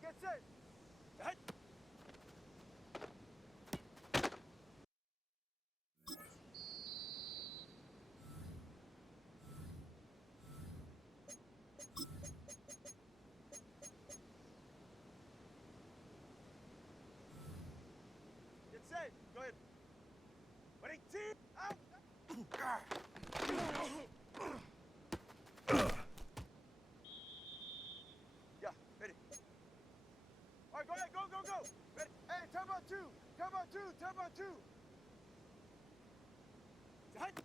get set. Hut. Get set. Go ahead. Waiting, team. Out. Yeah, ready. All right, go ahead. Go, go, go. Ready. Hey, turbo two. Turbo two. Turbo two. Hut.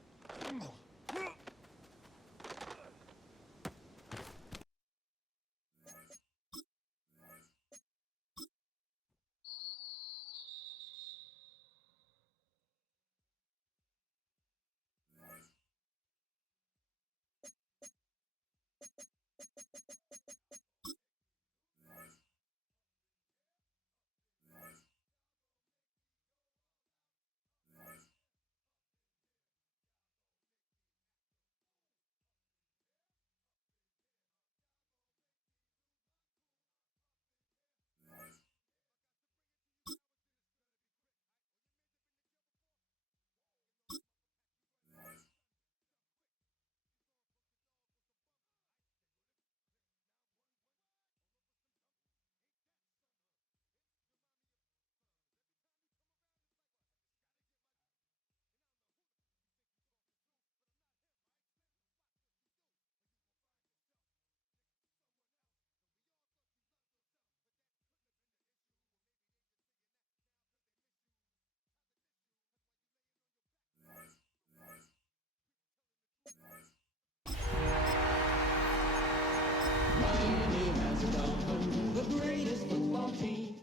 Miami has become the greatest football team.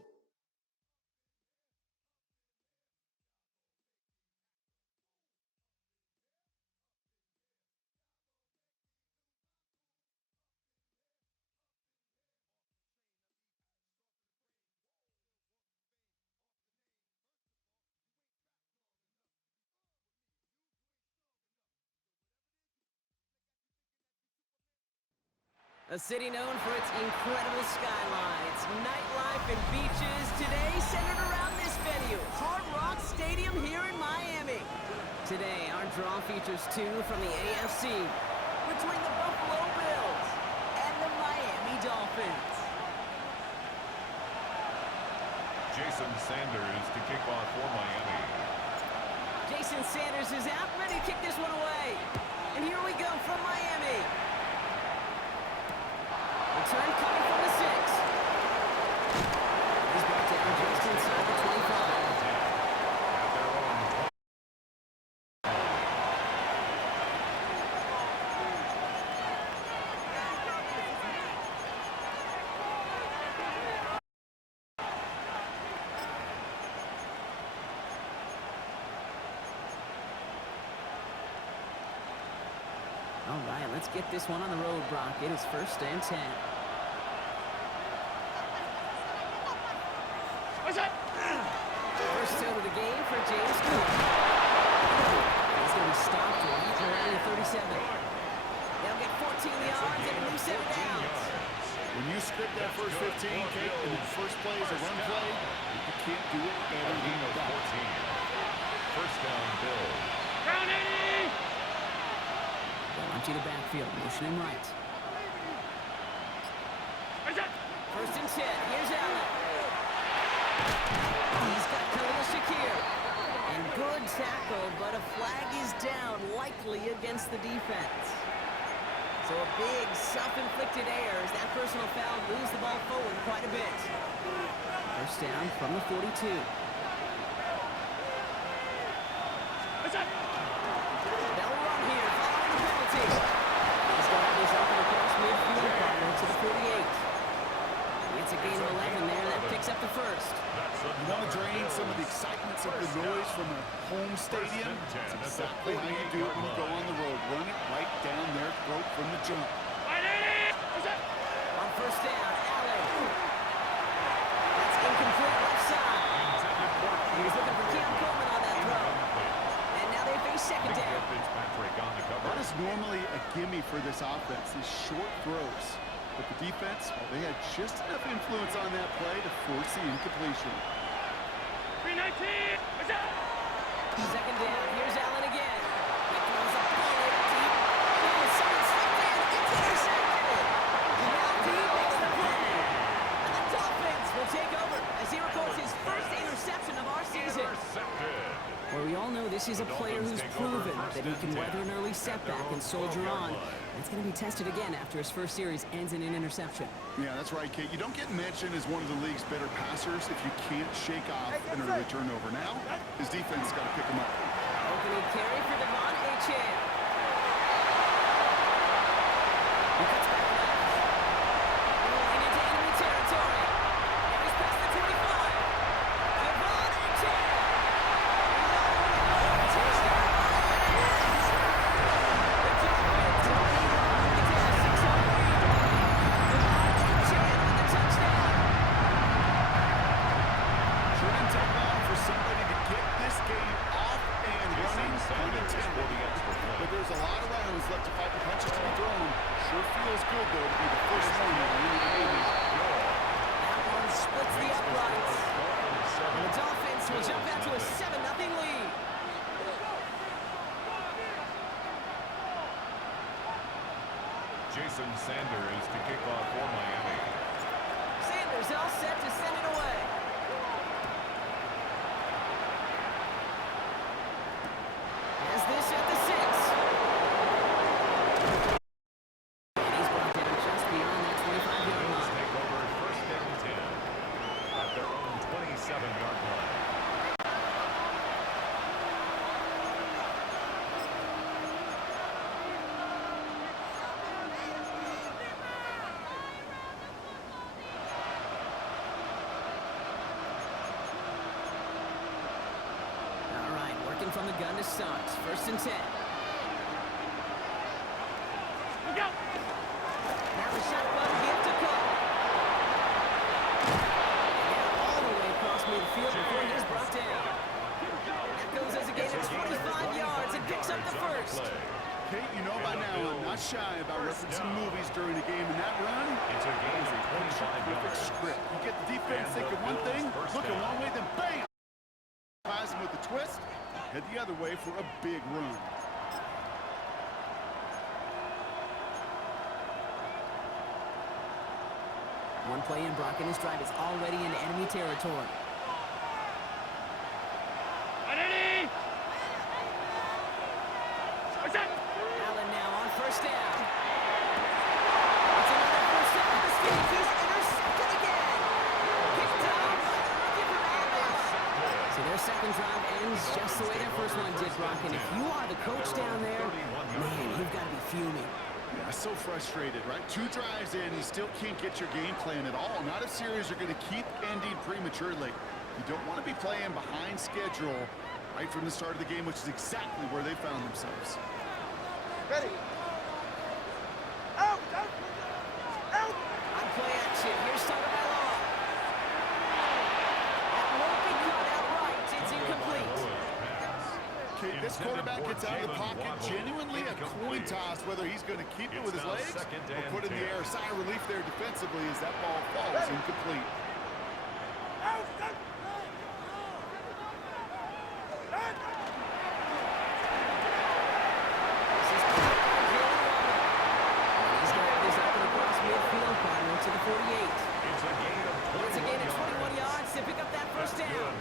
A city known for its incredible skyline, its nightlife and beaches, today centered around this venue, Hard Rock Stadium here in Miami. Today, our draw features two from the AFC, between the Buffalo Bills and the Miami Dolphins. Jason Sanders to kick off for Miami. Jason Sanders is out, ready to kick this one away. And here we go from Miami. Return coming from the 6. He's brought down just inside the 25. All right, let's get this one on the road, Brock. It is 1st and 10. First out of the game for James Cook. He's going to be stopped right around the 37. They'll get 14 yards and a new 7 downs. When you script that first 15, Kate, and the first play is a run play, you can't do it better than that. 14. First down, Bill. Down 80. They'll empty the backfield, motion him right. First and 10. Here's Allen. He's got Khalil Shakir. And good tackle, but a flag is down, likely against the defense. So a big self-inflicted error as that personal foul moves the ball forward quite a bit. First down from the 42. They'll run here, following the penalty. He's going to have this open across midfield, partner to the 48. It's a gain of 11 there. That picks up the first. You want to drain some of the excitement, some of the noise from a home stadium? That's exactly how you do it when you go on the road. Run it right down their throat from the jump. On first down, Allen. That's incomplete left side. He was looking for Cam Coleman on that throw. And now they face second down. Fitzpatrick on the cover. That is normally a gimme for this offense, these short throws. But the defense, well, they had just enough influence on that play to force the incompletion. 319! Second down. Here's Allen again. He throws a bullet deep. Oh, someone slipped in. It's intercepted. Now deep makes the play. And the Dolphins will take over as he records his first interception of our season. Where we all know this is a player who's proven that he can weather an early setback and soldier on. It's going to be tested again after his first series ends in an interception. Yeah, that's right, Kate. You don't get mentioned as one of the league's better passers if you can't shake off an early turnover. Now, his defense has got to pick him up. Opening carry for Devon Achane. He cuts back left. Rolling into enemy territory. Carries past the 25. Devon Achane. But there's a lot of rounds left to fight the punches to be thrown. Sure feels good, though, to be the first one to win the game. That one splits the uprights. The Dolphins will jump out to a 7-0 lead. Jason Sanders to kick off for Miami. Sanders all set to send it away. Has this at the 6. And he's brought down just beyond that 25-yard line. Take over first down 10 at their own 27-yard line. All right, working from the gun to start. First and 10. Now the shotgun give to Cook. Now all the way across midfield before he is brought down. That goes as a gain of 25 yards and picks up the first. Kate, you know by now I'm not shy about referencing movies during a game, and that run It's a gain of 25 perfect yards. script. You get the defense thinking one thing, looking one way, then bam! Buys him with a twist, head the other way for a big run. One play in, Brock, and his drive is already in enemy territory. Allen now on first down. It's another first down mistake. He's intercepted again. Picked up by the rookie from Adams. So their second drive ends just the way their first one did, Brock. And if you are the coach down there, man, you've got to be fuming. Yeah, so frustrated, right? 2 drives in, you still can't get your game plan at all. Not if series are going to keep ending prematurely. You don't want to be playing behind schedule right from the start of the game, which is exactly where they found themselves. Ready. Out! Out! Out! On play action, here's Tagovailoa. That won't be caught outright. It's incomplete. Okay, this quarterback gets out of the pocket, genuinely a coin toss whether he's going to keep it with his legs or put in the air. Sigh of relief there defensively as that ball falls incomplete. Out! Out! Out! He's going to have this up and across midfield, partner, to the 48. It's a gain of 21 yards to pick up that first down.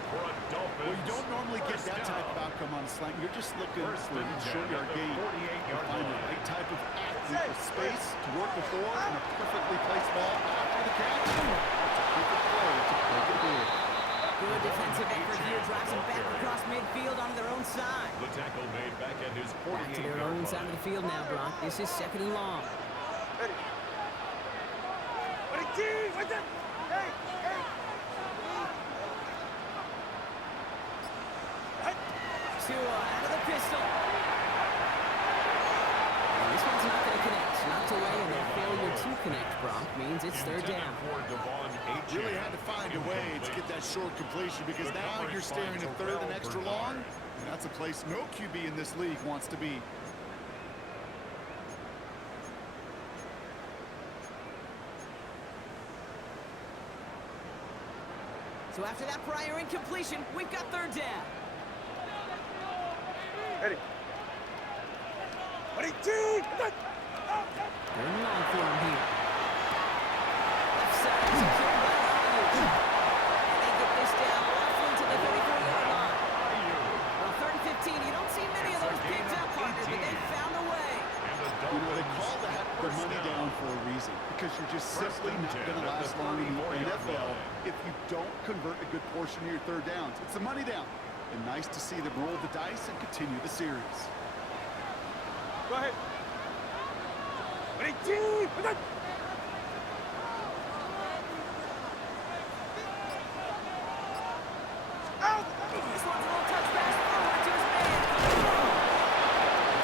Well, you don't normally get that type of outcome on a slant. You're just looking for a short-yard gain. Find the right type of athlete with space to work before and a perfectly placed ball after the catch. It's a perfect play to break it good. Good defensive effort here, drives them back across midfield onto their own side. The tackle made back at his Back to their own 48-yard side of line. the field now, Brock. This is second and long. Ready. Ready, team! What's that? Hey! Hey! Tua out of the pistol. And this one's not going to connect. Knocked away, and their failure to connect, Brock, means it's third down. Really had to find a way to get that short completion because now you're staring at third and extra long. And that's a place no QB in this league wants to be. So after that prior incompletion, we've got third down. Ready. Ready, team! They're in line for him here. Left side secured by Ayuk. And they get this down roughly to the 34-yard line. Well, 3rd and 15, you don't see many of those picked up, partner, but they found a way. You know, they call that the money down for a reason, because you're just simply not going to last long in the NFL if you don't convert a good portion of your third downs. It's the money down. And nice to see them roll the dice and continue the series. Go ahead. Ready, team! Out! This one's a little touch pass forward to his man.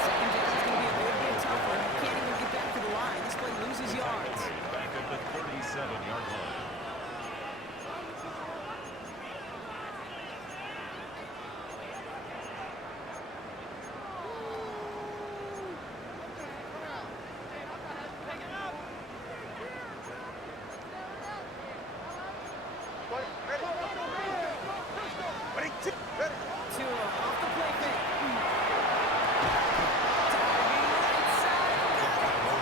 Second down is going to be a bit tougher. Can't even get back to the line. This play loses yards. Back at the 37-yard line. Ready, team! Ready. Tua off the play fake. Diving right side. Got it.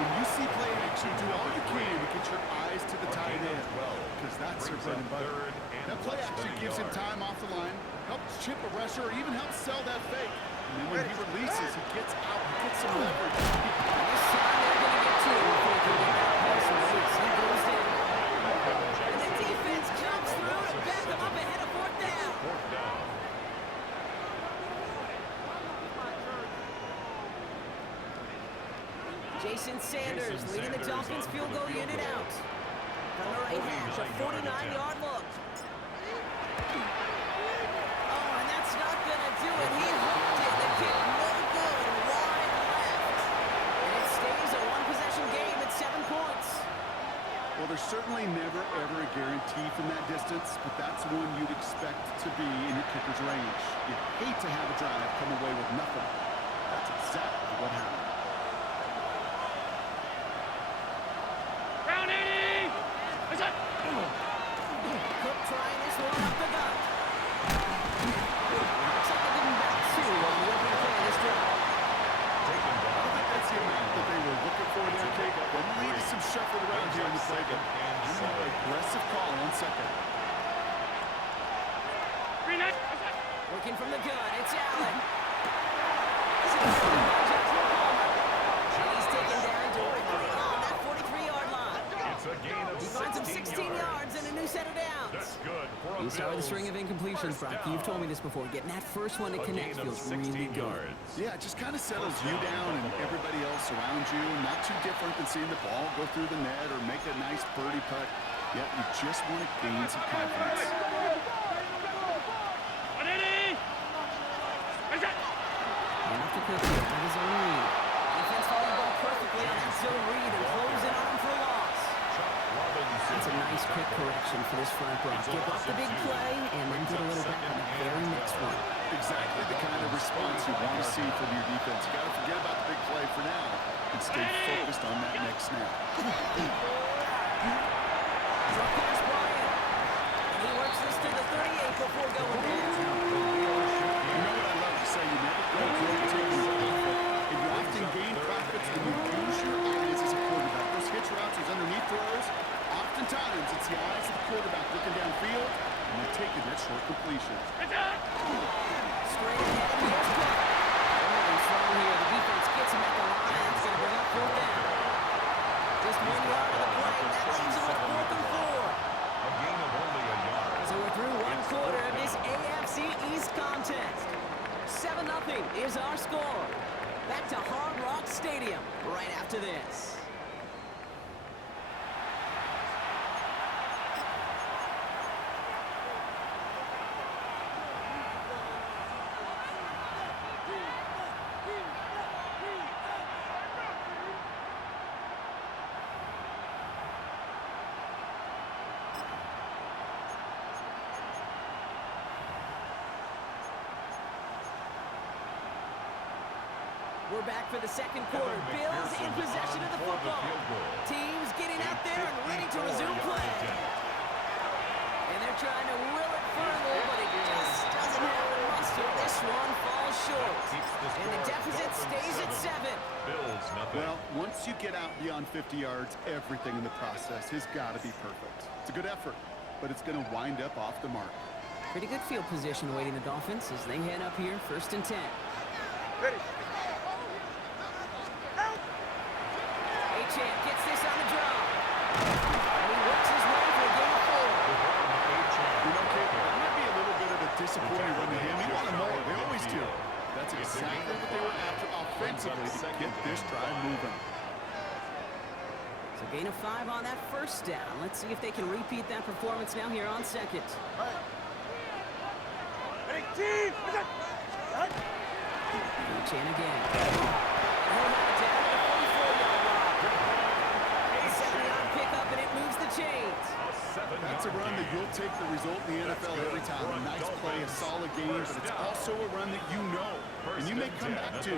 When you see play action, do all you can to get your eyes to the tight end, because that's their bread and butter. That play action gives him time off the line, helps chip a rusher, or even helps sell that fake. And then when he releases, he gets out, he gets some leverage. This time they're going to get to him before he can get that pass release. He goes down. And the defense comes through and back them up ahead of 4th down. Fourth down. Jason Sanders leading the Dolphins field goal unit out. From the right hash, a 49-yard look. Oh, and that's not going to do it. He hooked it. The kick no good. Wide left. And it stays a one-possession game at 7 points. Well, there's certainly never, ever a guarantee from that distance, but that's one you'd expect to be in your kicker's range. You'd hate to have a drive come away with nothing. That's exactly what happened. Cook trying this one up the gut. Looks like they didn't back two on the opening play of this drive. I don't think that's the amount that they were looking for there, Jake. There needed some shuffling around here in the playbook. Aggressive call on second. Working from the gun, it's Allen. This is Joshua Palmer. And he's taken down directly on that 43-yard line. It's a gain of He finds him 16 yards and a new set of downs. That's good for a You started the Bills string of incompletions, Brock. first down. You've told me this before. Getting that first one to A connect gain of feels really 16 good. yards. Yeah, it just kind of settles you down and everybody else around you. Not too different than seeing the ball go through the net or make a nice birdie putt. Yet you just want to gain some confidence. And off the cook here, that is a read. Defense following the ball perfectly on that zone read and closing on him for a loss. That's a nice quick correction for this front block. Give up the big play and then get a little back on the very next one. Exactly the kind of response you want to see from your defense. You got to forget about the big play for now and stay focused on that next snap. Drop pass Bryant. And he works this to the 38 before going down. You know what I love to say? You never go through a team. And you often gain profits when you use your eyes as a quarterback. Those hitch routes, those underneath throws, oftentimes it's the eyes of the quarterback looking downfield, and they're taking that short completion. Straight ahead, and here's Cook. Early slow here. The defense gets him at the line, and it's going to bring up 4th down. Just 1 yard of the play. That leaves him with 4th and 4. A gain of only a yard. So we're through one quarter of this AFC East contest. 7-0 is our score. Back to Hard Rock Stadium right after this. We're back for the second quarter. Bills in possession of the football. Teams getting out there and ready to resume play. And And they're trying to will it further, but it just doesn't have the muster. This one falls short. And the deficit stays at 7. Bills, nothing. Well, once you get out beyond 50 yards, everything in the process has got to be perfect. It's a good effort, but it's going to wind up off the mark. Pretty good field position awaiting the Dolphins as they head up here, 1st and 10. Ready. Achane gets this on the draw. And he works his way for a gain of 4. You know, Kate, that might be a little bit of a disappointing run to him. He wanted more. They always do. That's exactly what they were after offensively to get this drive moving. So gain of 5 on that 1st down. Let's see if they can repeat that performance now here on 2nd. Ready, team! Achane again. He'll have it down to the 44-yard line. A 7-yard pickup, and it moves the chains. That's a run that you'll take the result in the NFL every time. A nice play, a solid game, but it's also a run that you know. And you may come back to,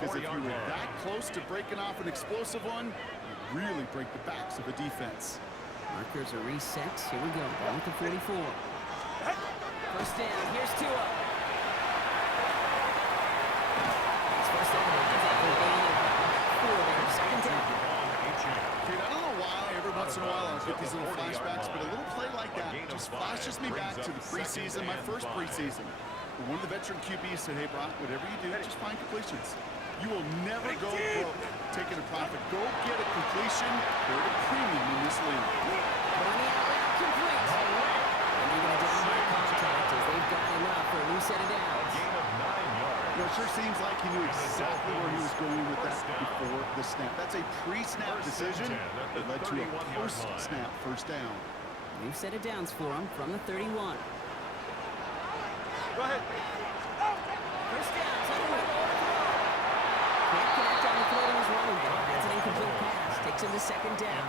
because if you were that close to breaking off an explosive one, you really break the backs of a defense. Markers are reset. Here we go. Down with the 44. 1st down. Here's Tua. It's 1st down. It's up for a gain of 4 there. 2nd down. Dude, I don't know why every once in a while I'll get these little flashbacks, but a little play like that just flashes me back to the preseason, my first preseason. One of the veteran QBs said, hey, Brock, whatever you do, just find completions. You will never go broke taking a profit. Go get a completion. They're at a premium in this league. Money out route complete. And they're going to down by contact as they've got enough for a new set of downs. You know, it sure seems like he knew exactly where he was going with that before the snap. That's a pre-snap decision that led to a post-snap 1st down. New set of downs for him from the 31. Go ahead. 1st down. Can't connect on the throw to his running back. That's an incomplete pass. Takes him to 2nd down.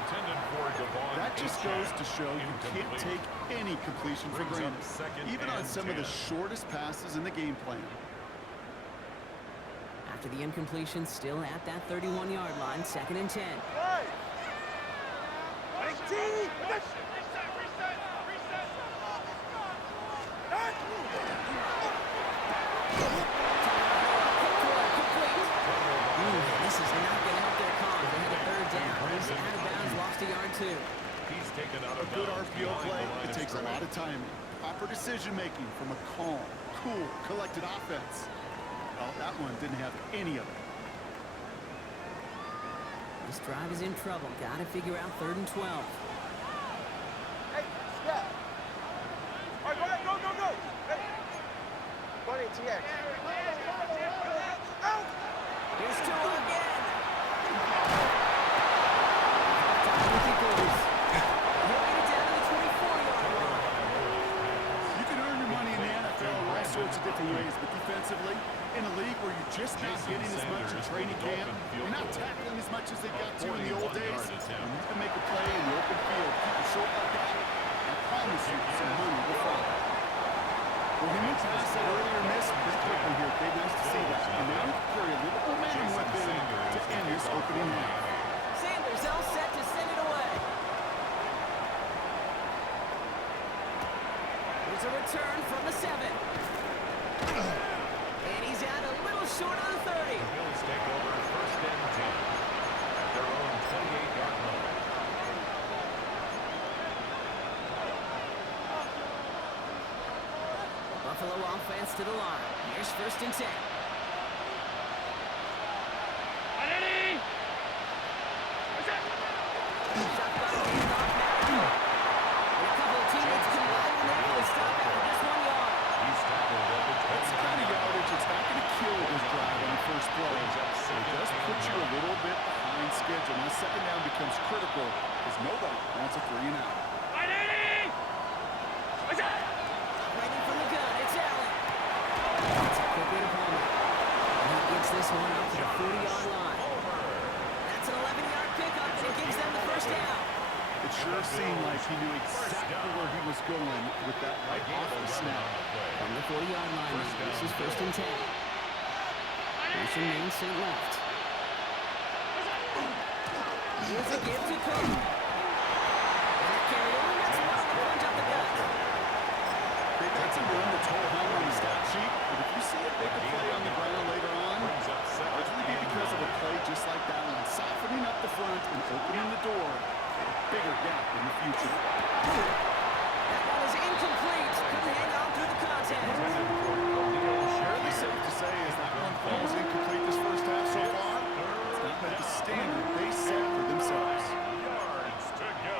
That just goes to show you can't take any completion for granted, even on some of the shortest passes in the game plan. After the incompletion, still at that 31-yard line, 2nd and 10. Right. Ready, team! This is not going to help their cause. They had a 3rd down. He's out of bounds, lost a yard 2. He's taken out A good RPO play, it takes a lot of timing. Proper decision-making from a calm, cool, collected offense. Well, that one didn't have any of it. This drive is in trouble. Got to figure out 3rd and 12. Hey, step. All right, go ahead, go. Ready. 20 TX. Out. Here's Tua again. He'll get it down to the 24-yard line. You can earn your money in the NFL in all sorts of different ways, but defensively, in a league where you're just not getting as much in training camp, you're not tackling as much as they got to in the old days, and you can make a play in the open field, keep it short like that, I promise you some money will follow. Well, he moved past that earlier miss pretty quickly here. Okay, nice to see that. And now carry a little momentum with him to end this opening half. Sanders all set to send it away. Here's a return from the 7. And he's out a little short of the 30. The Bills take over 1st and 10 at their own 28-yard line. Buffalo offense to the line. Here's 1st and 10. Shotgun handoff, Madden. And a couple of teammates combined there for the stop after just 1 yard. He's tackled at the That's the kind of yardage that's not going to kill this drive on the first play. It does put you a little bit behind schedule. Now 2nd down becomes critical because nobody wants a 3 and out. Operating from the gun, it's Allen. It's a quick bit of Palmer. And he gets this one up to the 40-yard line. That's an 11-yard pickup, and it gives them the 1st down. It sure seemed like he knew exactly where he was going with that right off the snap. From the 40-yard line, this is 1st and 10. Motion main sent left. Here's a give to Cook. And that carried over. That's one on the plunge up the gut. total home on the stat sheet, but if you see a bigger play on the ground later on, largely be because of a play just like that one, softening up the front and opening the door for a bigger gap in the future. That ball is incomplete. Couldn't hang on through the contest. Fairly safe to say as that one falls incomplete this first half so far. It's not met the standard they set for themselves. Yards to go.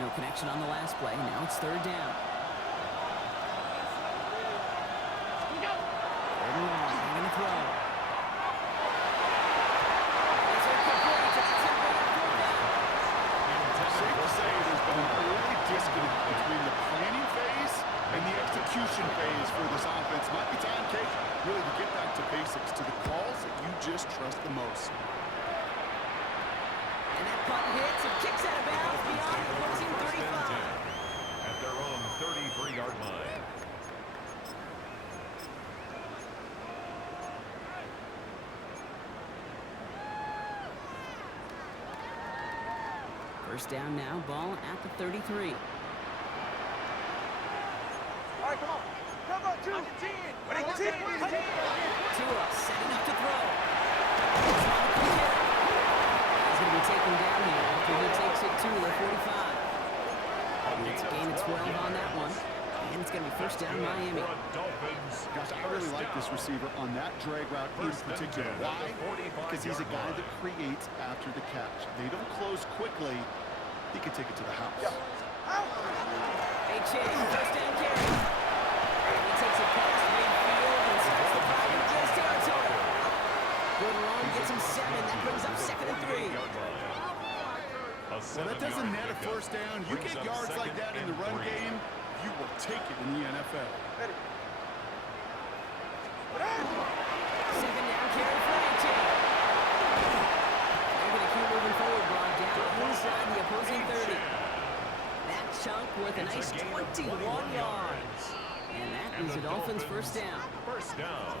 No connection on the last play. Now it's third down. Third and long. They're going to throw. It's incomplete. It's a temporary fourth down. Safe to say there's been an early disconnect between the planning phase and the execution phase for this offense. Might be time, Kate, really to get back to basics, to the calls that you just trust the most. And that punt hits and kicks out of bounds beyond the opposing 35. At their own 33-yard line. First down now, ball at the 33. All right, come on. Come on, two. What are you doing? Tua setting up to throw. It's not a quick hit. He's going to be taken down here after he takes it to the 45. And it's a gain of 12 on that one. And it's going to be first down Miami. Gosh, I really like this receiver on that drag route in particular. Why? Because he's a guy that creates after the catch. They don't close quickly. He can take it to the house. A chase, first down carry. And he takes it past midfield and starts the drive into his territory. Good long, gets him 7. That brings up second and 3. Well, that doesn't net a first down. You get yards like that in the run game, you will take it in the NFL. Second down carry for A.J. They're going to keep moving forward, brought down inside the opposing 30. That chunk worth a nice 21 yards. And that is the Dolphins' first down. First down.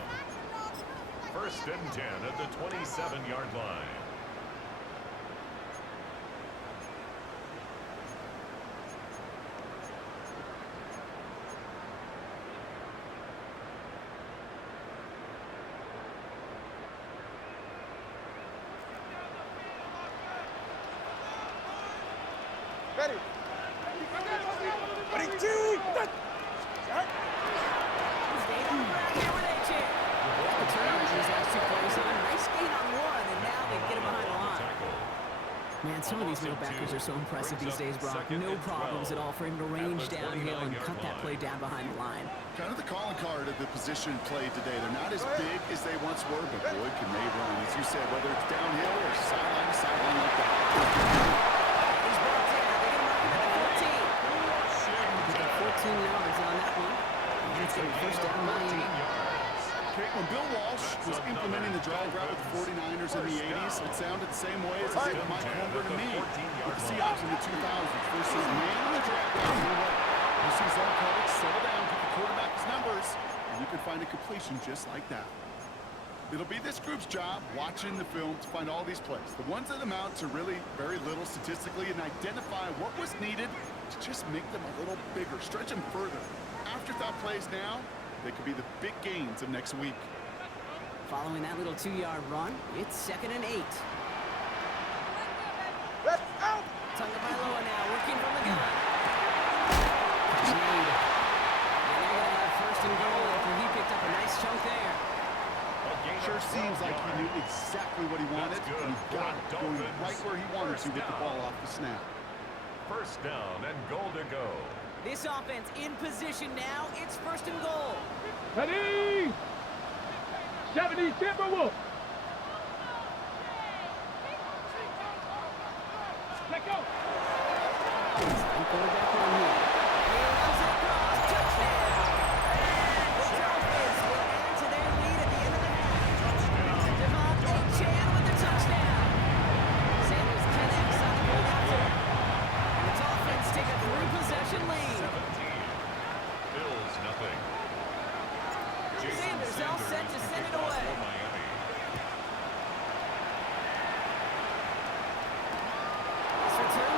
First and 10 at the 27-yard line. Ready. What are you doing? Stayed on the ground here with A.J. The turnover these last 2 plays on. Nice gain on 1, and now they get him behind the line. Man, some of these middle backers are so impressive these days, Brock. No problems at all for him to range downhill and cut that play down behind the line. Kind of the calling card of the position played today. They're not as big as they once were, but boy, can they run. As you said, whether it's downhill or sideline to sideline like that. He's brought down. They're going to mark him at the 14. He's got 14 yards on that one. And it's going to be first down Miami. Okay, when Bill Walsh was implementing the drag route with the 49ers in the 80s, it sounded the same way as it did Mike Holmgren to me with the Seahawks in the 2000s. Versus man in the drag route, you see zone coverage, settle down, give the quarterback his numbers, and you can find a completion just like that. It'll be this group's job, watching the film, to find all these plays. The ones that amount to really very little statistically, and identify what was needed to just make them a little bigger, stretch them further. Afterthought plays now, they could be the big gains of next week. Following that little 2-yard run, it's second and 8. Let's out. Tagovailoa now working from the gun. Catch made. And they're going to have first and goal after he picked up a nice chunk there. Sure seems like he knew exactly what he wanted, and he got it going right where he wanted to with the ball off the snap. First down and goal to go. This offense in position now. It's first and goal. Ready! 70 Timberwolves! Let go! Quarterback on here. He runs it across. Touchdown! And the Dolphins will add to their lead at the end of the half. Devontae Chan with the touchdown. Sanders connects on the move after. And the Dolphins take a 3-possession lead. 17. Bills nothing. Sanders all set to send it away. This return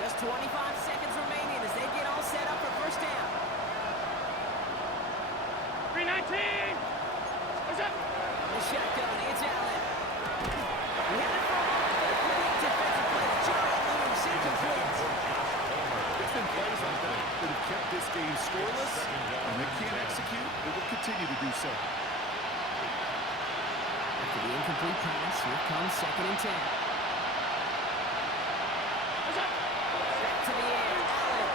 Just 25 seconds remaining as they get all set up for first down. 319. What's up? The shotgun, it's Allen. He had it for a moment, but a great defensive play. Giant moves, incomplete. It's been plays like that that have kept this game scoreless, and they can't execute. They will continue to do so. After the incomplete pass, here comes 2nd and 10. Back to the air, Allen.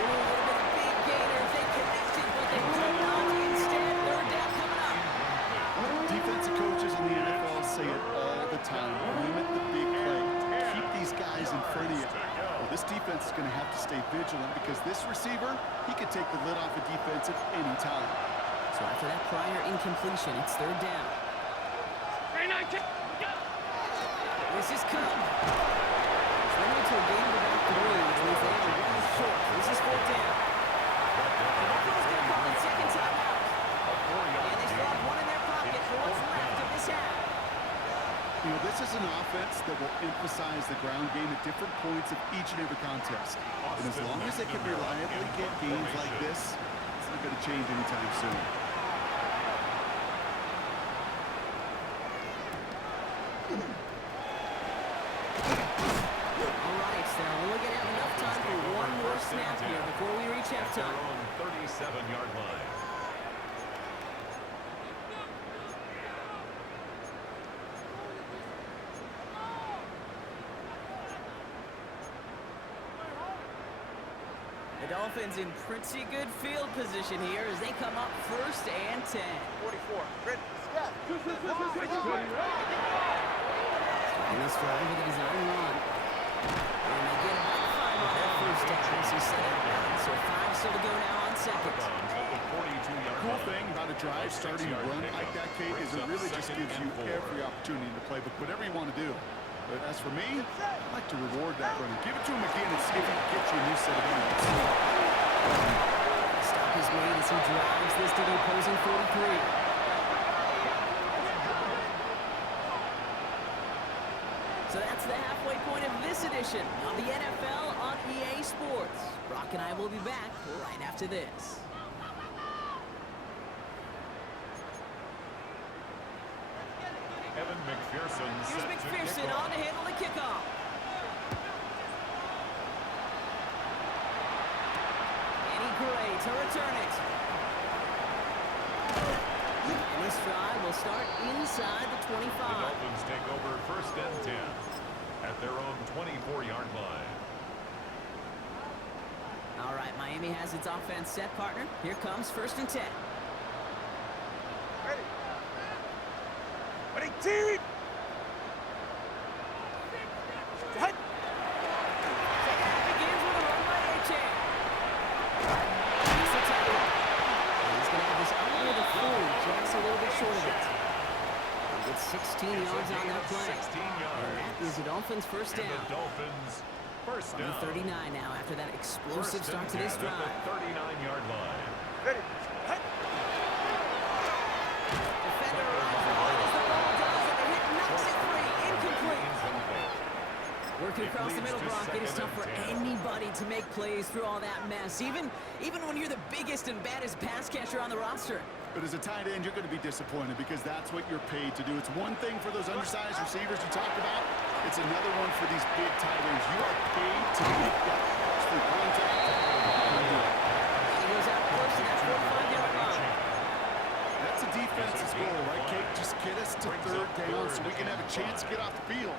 Ooh, a little bit of big gainers. They connected, but they did not. Instead, 3rd down coming up. Defensive coaches in the NFL say it all the time. Limit the big play. Keep these guys in front of you. Well, this defense is going to have to stay vigilant because this receiver, he could take the lid off a defense at any time. So after that prior incompletion, it's 3rd down. 319. This is Cook. It's limited to a gain of about 3, which means they are 1 short. This is 4th down. The Buffalo's going to call it 2nd timeout. And they still have 1 in their pocket for what's left of this half. You know, this is an offense that will emphasize the ground game at different points of each and every contest. And as long as they can reliably get gains like this, it's not going to change anytime soon. All right, so we're going to have enough time for one more snap here before we reach At their halftime. own 37-yard line. The Dolphins in pretty good field position here as they come up 1st and 10. 44. Ready. Step. In this drive with a design run. And they get about 5 on that 1st down as he set it down. So 5 still to go now on 2nd. The cool thing about a drive starting to run like that, Kate, is it really just gives you every opportunity to play whatever you want to do. But as for me, I like to reward that runner. Give it to him again and see if he can get you a new set of hands. Stop is made as he drives this to the opposing 43. So that's the halfway point of this edition of the NFL on EA Sports. Brock and I will be back right after this. Evan McPherson. Here's set to McPherson kick off. on to handle the kickoff. Eddie Gray to return it. And this drive will start inside the 25. The Dolphins take over 1st and 10 at their own 24-yard line. All right, Miami has its offense set, partner. Here comes 1st and 10. Ready. Ready, team. Hut. Second half begins with a run by A-Chain. He's the tackle. And he's going to have this under the 40, just a little bit short of it. He gets 16 yards on that play. 16 yards. And that is the Dolphins' 1st And down. the Dolphins first On down. the 39 now after that explosive First start to and this 10 drive. at the 39-yard line. Ready. Hut. Defender arrives right as the ball does, and the hit knocks it free. Incomplete. Working across the middle, Brock, it is tough for anybody to make plays through all that mess, even when you're the biggest and baddest pass catcher on the roster. But as a tight end, you're going to be disappointed because that's what you're paid to do. It's one thing for those undersized receivers you talked about. It's another one for these big tight ends. You are paid to make that catch through contact. He goes out close to that 45-yard line. That's a defense's goal, right, Kate? Just get us to 3rd down so we can have a chance to get off the field.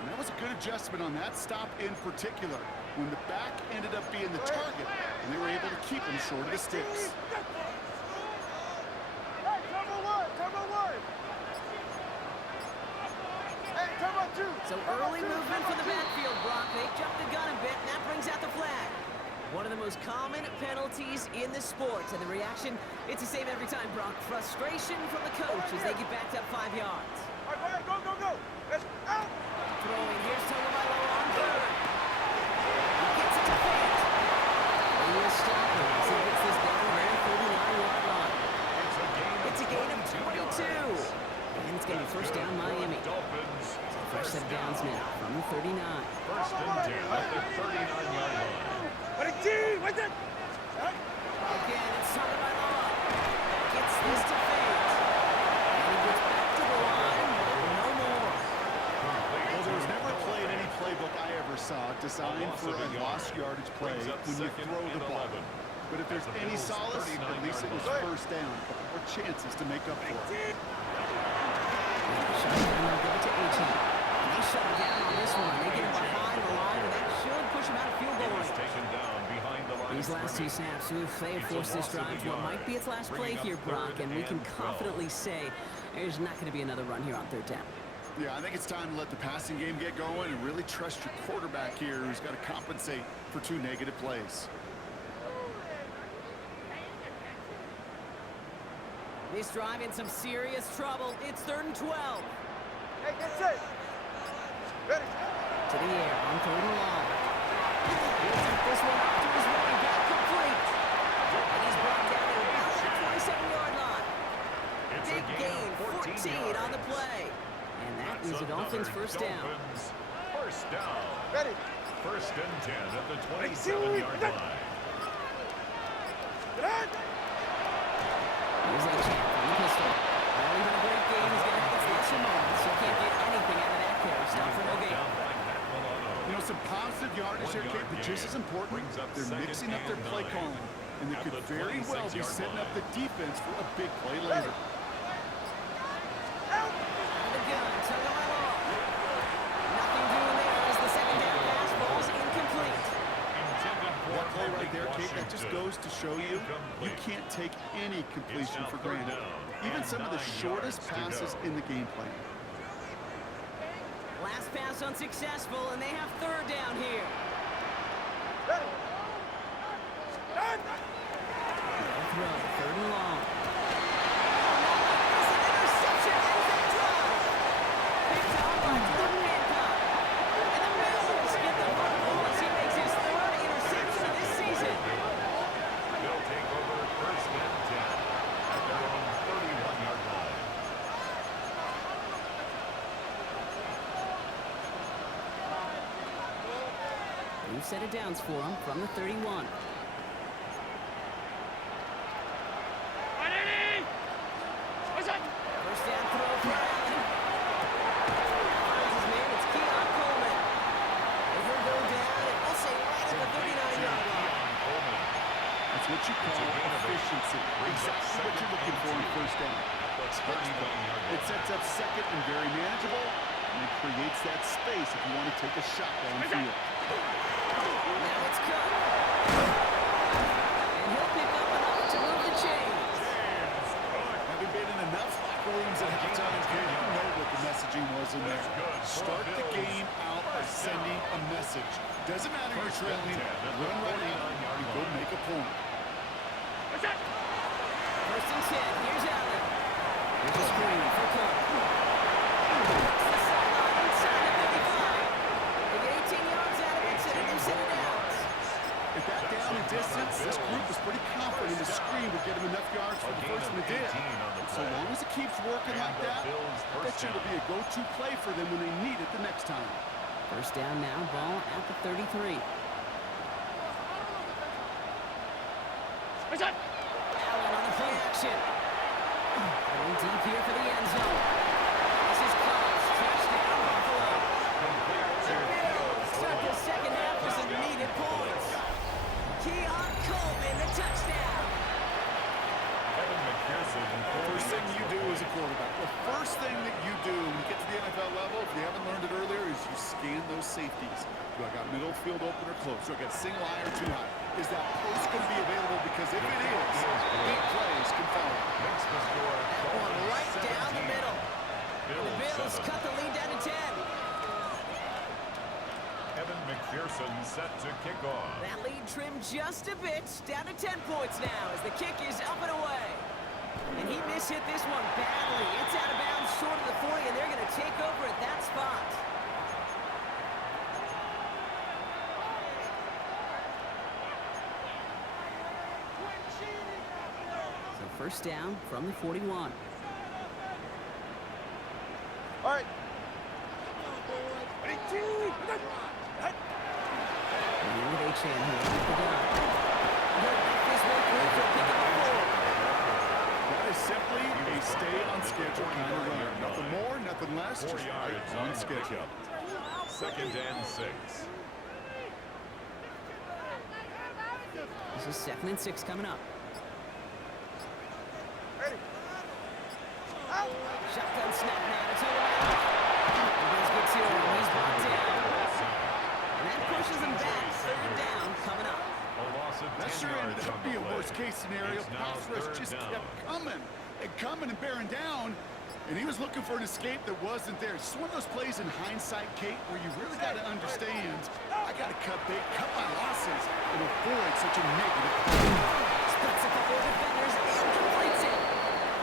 And that was a good adjustment on that stop in particular, when the back ended up being the target, and they were able to keep him short of the sticks. Hey, turbo one. Hey, turbo two. So early movement for the backfield, Brock. They jumped the gun a bit, and that brings out the flag. One of the most common penalties in the sport, and the reaction, it's the same every time, Brock. Frustration from the coach as they get backed up 5 yards. All right, go. Let's out. Throwing, here's Tagovailoa on 3rd. He gets it to Fant. He will stop him as he gets this down to their 39-yard line. It's a gain of 22. And it's going to be 1st down Miami. Dolphins. So fresh set of downs now from the 39. time. First and 10 at the 39-yard line. Again, it's started by Law. Gets this to fade. And he gets back to the line, but no more. Well, there was never a play in any playbook I ever saw designed for a lost yardage play when you throw the ball. But if there's any solace, at least it was first down. More chances to make up for it. Shutdown, they'll give it to 18. And they shut him down on this one. They get him behind the line, and that should push him out of field goal range. Taken down behind the line. These last two snaps, they have forced this drive to what might be its last play here, Brock, and we can confidently say there's not going to be another run here on third down. Yeah, I think it's time to let the passing game get going and really trust your quarterback here, who's got to compensate for 2 negative plays. This drive in some serious trouble. It's 3rd and 12. Hey, get set. Ready. To the air on 3rd and long. He'll take this one up to his running back complete. And he's brought down at about the 27-yard line. Big gain, 14 on the play. And that is a Dolphins first down. First down. Ready. First and 10 at the 27-yard line. Get on. Here's a champ from the pistol. Well, he's had a great game. He's going to have his lesser moments. You can't get anything out of that carry. Stop for no gain. You know, some positive yardage there, Kate, but just as important, they're mixing up their play calling. And they could very well be setting up the defense for a big play later. Out of the gun. Tug on my law. Nothing doing there as the second down pass falls incomplete. That play right there, Kate, that just goes to show you can't take any completion for granted. Even some of the shortest passes in the game plan. Last pass unsuccessful, and they have 3rd down here. Ready. Done. Throw, 3rd and long. It's an interception, ends that drive. Picked off by Jordan Hancock. And the Bills get the football as he makes his 3rd interception of this season. They'll take over first and 10 at their own 31-yard line. New set of downs for him from the 31. First down throw for Allen. Finds his man, it's Keon Coleman. And he'll go down, and we'll say right at the 39-yard line. That's what you call efficiency. Exactly what you're looking for in first down. It sets up second and very manageable, and it creates that space if you want to take a shot downfield. Now it's cut. And he'll pick up enough to move the chains. Having been in enough locker rooms at halftime, you know what the messaging was in there. Start the game out by sending a message. Doesn't matter you're trailing, run right out and go make a point. First and 10, here's Allen. Here's a screen for Cook. It's the sideline inside the 55. They get 18 yards out of it, so a new set of downs. At that down and distance, this group was pretty confident the screen would get him enough yards for the first, and it did. So long as it keeps working like that, I bet you it'll be a go-to play for them when they need it the next time. First down now, ball at the 33. Allen on the play action. Going deep here for the end zone. This is Cox. Touchdown, Buffalo. The Bills start the second half with some needed points. Keon Coleman, the touchdown. First thing you do as a quarterback, the first thing that you do when you get to the NFL level, if you haven't learned it earlier, is you scan those safeties. Do I got middle field open or close? Do I got single high or too high? Is that post going to be available? Because if it is, big plays can follow. That one right down the middle. And the Bills cut the lead down to 10. Evan McPherson set to kick off. That lead trimmed just a bit, down to 10 points now as the kick is up and away. And he mishit this one badly. It's out of bounds short of the 40, and they're going to take over at that spot. So first down from the 41. All right. Ready, two, Chan here with the gun. He'll make this one through for a pick up the 4. That is simply a stay on schedule kind of run. Nothing more, nothing less, 4 just yards right on on the schedule. pickup. 2nd and 6. This is 2nd and 6 coming up. Ready. Out. Shotgun snap now to Toledo. He does get to him. He's brought down. And that pushes him back. 3rd down coming up. A loss of 10 That sure yards ended up on the being a play. worst-case scenario. It's now Pass rush 3rd just down. kept coming and bearing down. And he was looking for an escape that wasn't there. It's one of those plays in hindsight, Kate, where you really got to understand, I got to cut my losses and avoid such a negative. Splits a couple of defenders and completes it.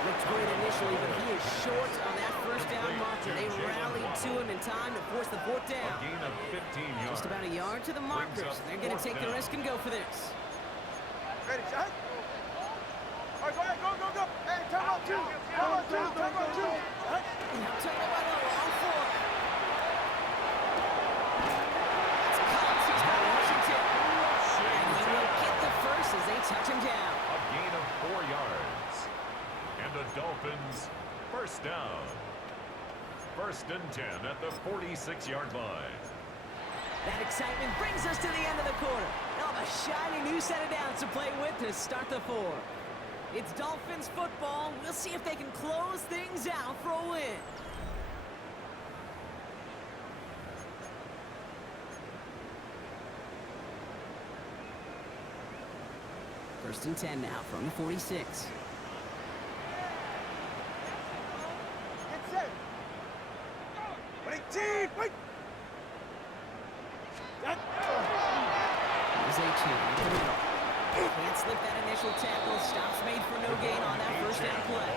Looked great initially, but he is short on that 1st down marker. They rallied to him in time to force the 4th A down. gain of 15 yards. Just about a yard to the markers. They're going to take the risk and go for this. Ready, shot. All right, go ahead, go. Hey, time out 2. Time out 2. Now Tagovailoa on 4. That's Cox. He's got Washington. And he will get the first as they touch him down. A gain of 4 yards. And the Dolphins 1st down. 1st and 10 at the 46-yard line. That excitement brings us to the end of the quarter. Now a shiny new set of downs to play with to start the 4. It's Dolphins football. We'll see if they can close things out for a win. First and 10 now from the 46. Get set. Ready, team, fight. There's a chance. Can't slip that initial tackle. Stops made for no gain on that 1st down play.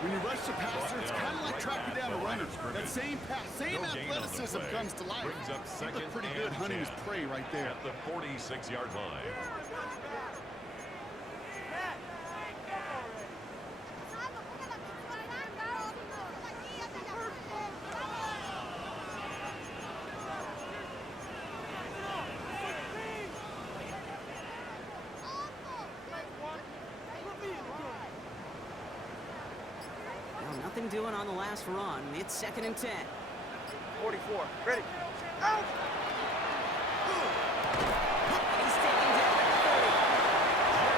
When you rush the passer, it's kind of like tracking down a runner. That same pass, same athleticism comes to life. Brings up He 2nd looked pretty and good hunting his 10 prey right there. at the 46-yard line. Well, nothing doing on the last run. It's 2nd and 10. 44. Ready. Out. He's taken down at the 30.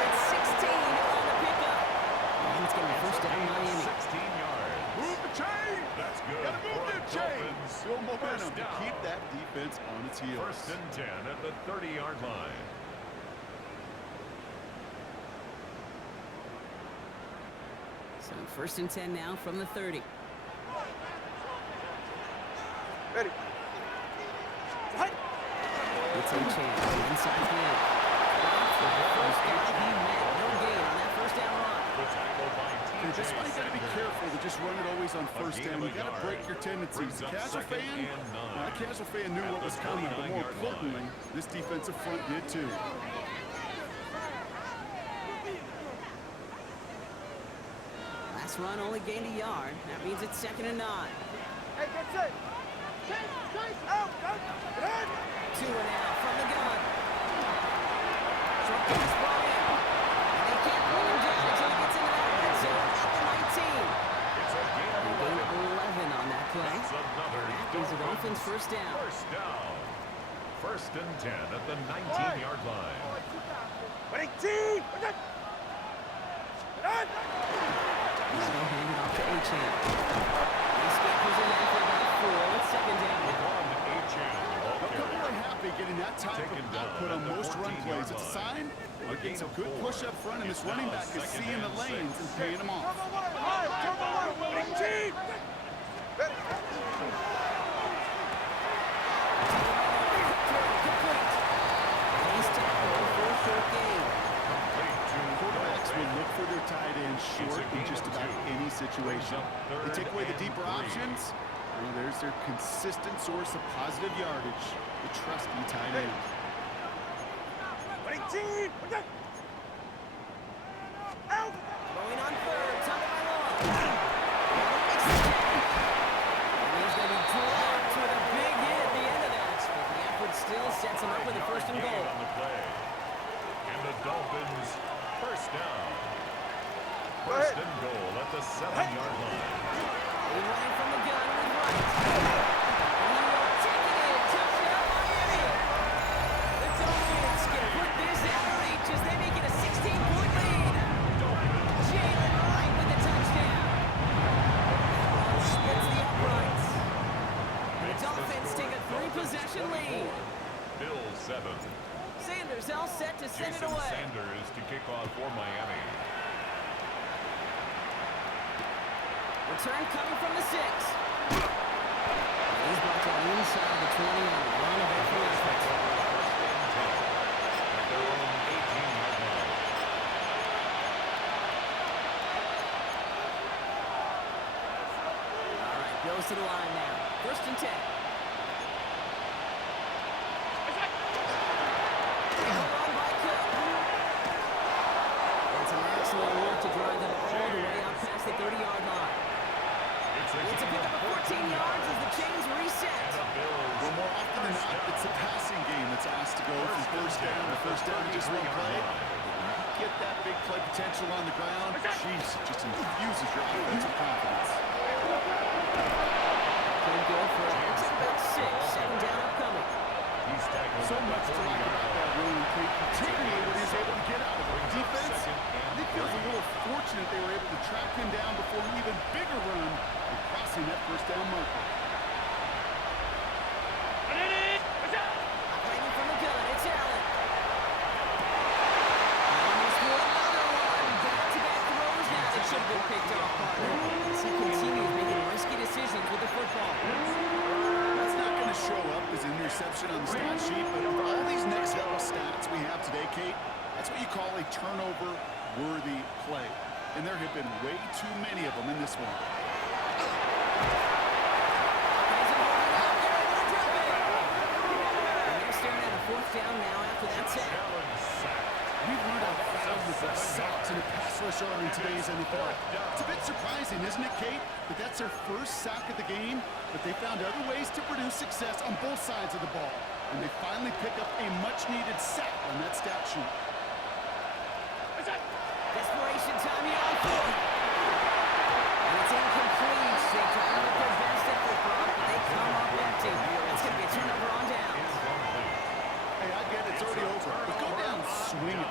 It's 16 on the pickup. And it's getting the 1st down Miami. 16 yards. Move the chain! That's good. Gotta move for the the chain! Dolphins. Build momentum First to down. keep that defense on its heels. 1st and 10 at the 30-yard line. So 1st and 10 now from the 30. Ready. Fight. It's a chance. Inside the end. First down, he met. No gain on that 1st down run. The tackle by And that's why you got to be careful to just run it always on 1st gain down. of You a got to yard. break your tendencies. Brings The up casual 2nd fan, and 9. that casual fan knew At what the was coming, but more 29-yard importantly, line. this defensive front did too. Last run only gained a yard. That means it's 2nd and 9. Hey, get set. Out. Get in. 2 and out from the gun. Short pass brought in. And they can't bring him down until he gets into that red zone at the 19. It's a gain of Gain 11. 11 on that play. That's another Is it Dolphins Dolphins 1st down? 1st down. 1st and 10 at the 19-yard line. Ready, team. Get in. He's going to hand it off to A-Chan. He scampers in there for about 4. It's 2nd down. On Achane, the ball They'll come carrier. away happy getting that type Taken of down output at on the most run 14-yard plays. It's a line. sign we're getting some good Gain of push 4. up front, and this It's running now back is 2nd seeing the and lanes 6. and paying them off. Turbo one. All right, turbo one. Ready, team. Ready. Complete. He's tackled for a 4th gain. Complete to Quarterbacks will look for their tight end It's short a in gain just of about 2. any situation. Brings up They take 3rd away the and deeper 3. options. Well, there's their consistent source of positive yardage, the trusty tight end. Ready, team. Get out. Going on 3rd. Tagovailoa. Makes the catch. And he's going to be dropped with a big hit at the end of that. But the effort still sets him up with a first and goal. On the play. And the Dolphins first down. First and goal at the 7-yard line. He ran from the gun with right. And he will take it in. Touchdown Miami. The Dolphins can put this out of reach as they make it a 16-point lead. Jalen Wright with the touchdown. Ball splits the uprights. The Dolphins take a 3-possession lead. Bills 7. Sanders all set to send it Jason away. Sanders to kick off for Miami. Return coming from the 6. He's brought to the inside of the 20 on a run away from effort. At their own 18-yard line. All right, goes to the line now. First and 10. Run by Cook. And some excellent work to drive them all the way up past the 30-yard line. It's a pickup of 14 yards as the chains reset. Well, more often than not, it's the passing game that's asked to go from first down to just one play. Get that big play potential on the ground. Jeez, it just infuses your offensive confidence. Pretty good for looks like about 6. Second down upcoming. So much to like about that run, particularly what he's able to get out of it. Defense, I think feels a little fortunate they were able to track him down before an even bigger run and crossing that first down marker. Waiting from the gun, it's Allen. Almost threw another one. Back-to-back throws now that should have been picked off, partner. As he continues making risky decisions with the football. That's not going to show up as an interception on the stat sheet, but with all these next level stats we have today, Kate, that's what you call a turnover-worthy play. And there have been way too many of them in this one. They're staring at a fourth down now after that sack. We've learned of thousands of sacks in a pass rush in today's NFL. It's a bit surprising, isn't it, Kate, that that's their first sack of the game, but they found other ways to produce success on both sides of the ball. And they finally pick up a much-needed sack on that stat sheet. Desperation time here on fourth. And it's incomplete. They try to their best effort, Brock, but they come up empty. That's going to be a turnover on downs. Hey, I get it's already over, but go down swinging.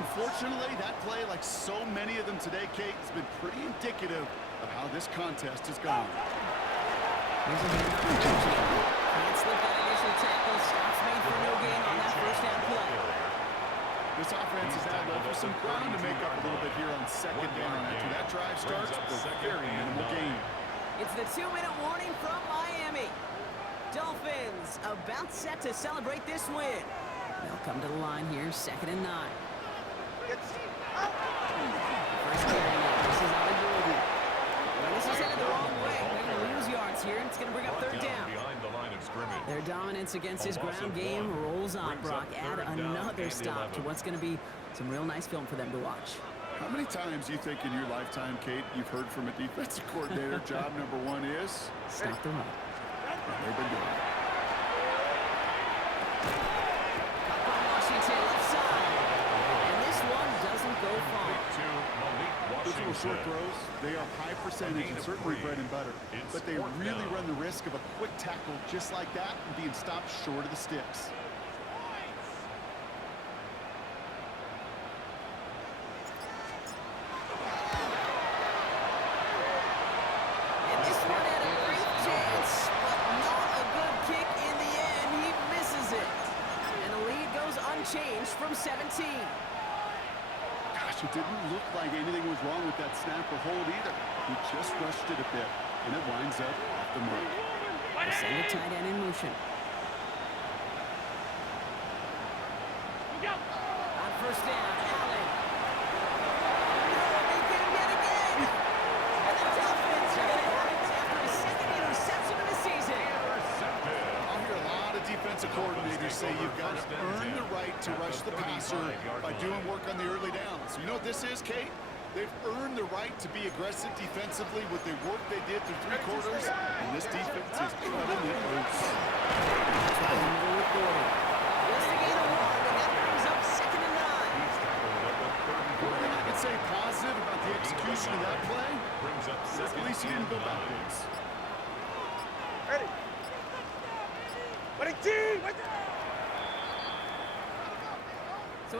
Unfortunately, that play, like so many of them today, Kate, has been pretty indicative of how this contest has gone. Here's a handoff to Jim. Can't slip that initial tackle. Stops made for no gain on that first down play. This offense has had for some ground to make up a little bit here on second down after that drive starts with a very minimal gain. It's the 2-minute warning from Miami. Dolphins about set to celebrate this win. They'll come to the line here, 2nd and 9. First carry now. This is out of Jordan. Well, this is headed the wrong way. They're going to lose yards here, and it's going to bring up 3rd down. Behind the line of scrimmage. Their dominance against this ground game rolls on, Brock. Add another stop to what's going to be some real nice film for them to watch. How many times do you think in your lifetime, Kate, you've heard from a defensive coordinator, job number 1 is? Stop the run. Well, they've been doing it. Up on Washington, left side. And this one doesn't go far. Those little short throws, they are high percentage and certainly bread and butter. But they really run the risk of a quick tackle just like that and being stopped short of the sticks. And this one had a great chance, but not a good kick in the end. He misses it. And the lead goes unchanged from 17. Gosh, it didn't look like anything was wrong with that snap or hold either. He just rushed it a bit, and it winds up off the mark. They send a tight end in motion. On first down, Allen. No, they get him yet again. And the Dolphins are going to have it after his 2nd interception of the season. I'll hear a lot of defensive coordinators say you've got to earn the right to rush the passer by doing work on the early downs. You know what this is, Kate? They've earned the right to be aggressive defensively with the work they did through 3 quarters, and this defense is cutting it loose. So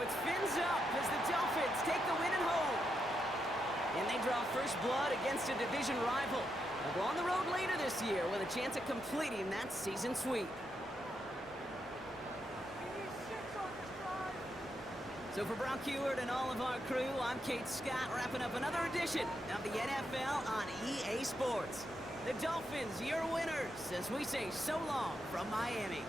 it's fins up as the Dolphins take the win at home. And they draw first blood against a division rival. They'll go on the road later this year with a chance at completing that season sweep. So for Brock Heward and all of our crew, I'm Kate Scott, wrapping up another edition of the NFL on EA Sports. The Dolphins, your winners, as we say so long from Miami.